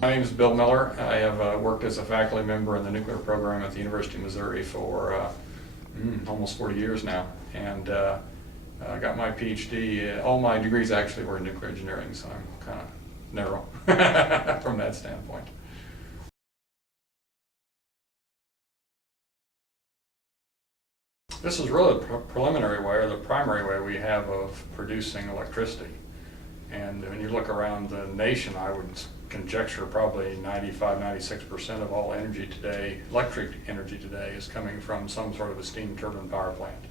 My name is Bill Miller. I have worked as a faculty member in the nuclear program at the University of Missouri for almost 40 years now, and I got my PhD. All my degrees actually were in nuclear engineering, so I'm kind of narrow from that standpoint. This is really the preliminary way, or the primary way we have of producing electricity. And when you look around the nation, I would conjecture probably 95–96% of all energy today, electric energy today, is coming from some sort of a steam turbine power plant.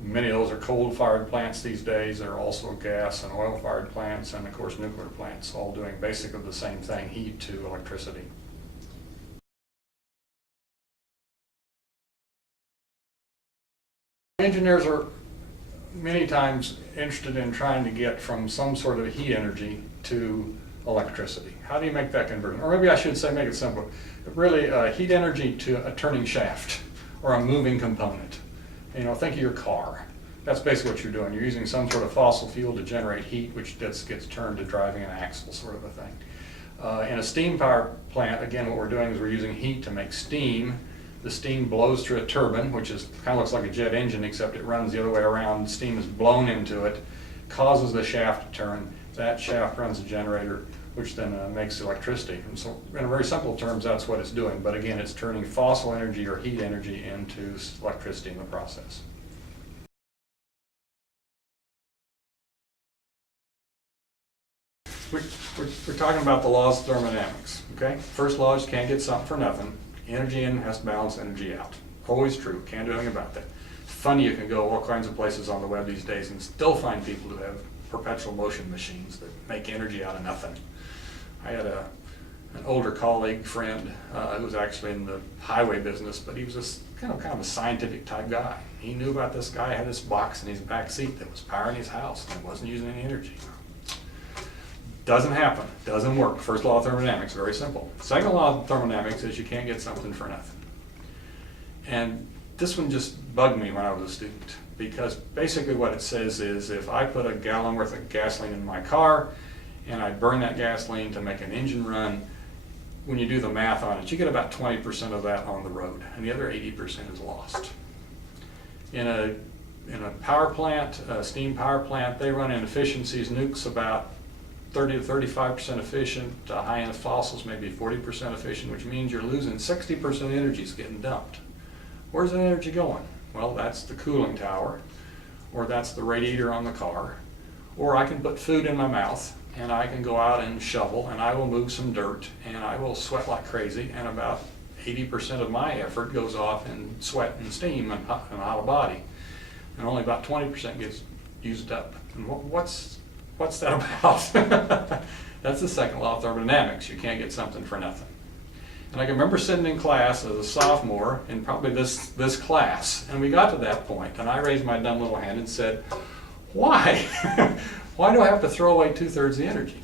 Many of those are coal-fired plants these days. There are also gas and oil-fired plants, and of course nuclear plants, all doing basically the same thing, heat to electricity. Engineers are many times interested in trying to get from some sort of heat energy to electricity. How do you make that conversion? Or maybe I should say, make it simple. Really, heat energy to a turning shaft or a moving component. You know, think of your car. That's basically what you're doing. You're using some sort of fossil fuel to generate heat, which gets turned to driving an axle, sort of a thing. In a steam power plant, again, what we're doing is we're using heat to make steam. The steam blows through a turbine, which kind of looks like a jet engine, except it runs the other way around. Steam is blown into it, causes the shaft to turn. That shaft runs a generator, which then makes electricity. And so, in very simple terms, that's what it's doing. But again, it's turning fossil energy or heat energy into electricity in the process. We're talking about the laws of thermodynamics. Okay, first law is you can't get something for nothing. Energy in has to balance energy out. Always true. Can't do anything about that. It's funny, you can go all kinds of places on the web these days and still find people who have perpetual motion machines that make energy out of nothing. I had an older colleague, friend, who was actually in the highway business, but he was a kind of a scientific type guy. He knew about this guy, had this box in his back seat that was powering his house and it wasn't using any energy. Doesn't happen, doesn't work. First law of thermodynamics, very simple. Second law of thermodynamics is you can't get something for nothing. And this one just bugged me when I was a student, because basically what it says is if I put a gallon worth of gasoline in my car and I burn that gasoline to make an engine run, when you do the math on it, you get about 20% of that on the road, and the other 80% is lost. In a power plant, a steam power plant, they run in efficiencies, nukes about 30 to 35% efficient, high-end fossils maybe 40% efficient, which means you're losing 60% energy is getting dumped. Where's that energy going? Well, that's the cooling tower, or that's the radiator on the car, or I can put food in my mouth and I can go out and shovel and I will move some dirt and I will sweat like crazy, and about 80% of my effort goes off in sweat and steam and out of body, and only about 20% gets used up. And what's that about? That's the second law of thermodynamics. You can't get something for nothing. And I can remember sitting in class as a sophomore in probably this class, and we got to that point, and I raised my dumb little hand and said, why? Why do I have to throw away 2/3 of the energy?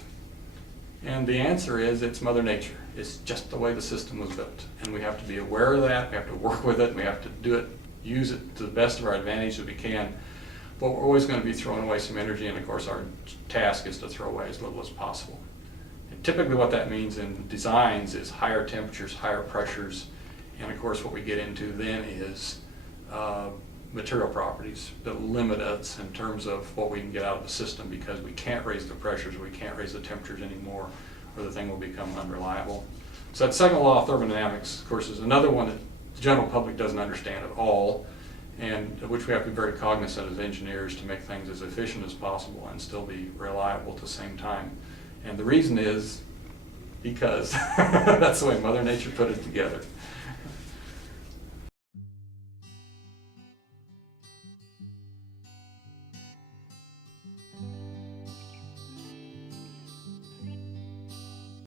And the answer is, it's Mother Nature. It's just the way the system was built. And we have to be aware of that, we have to work with it, we have to do it, use it to the best of our advantage that we can. But we're always going to be throwing away some energy, and of course our task is to throw away as little as possible. And typically what that means in designs is higher temperatures, higher pressures, and of course what we get into then is material properties that limit us in terms of what we can get out of the system, because we can't raise the pressures, we can't raise the temperatures anymore, or the thing will become unreliable. So that second law of thermodynamics, of course, is another one that the general public doesn't understand at all, and which we have to be very cognizant as engineers to make things as efficient as possible and still be reliable at the same time. And the reason is because that's the way Mother Nature put it together.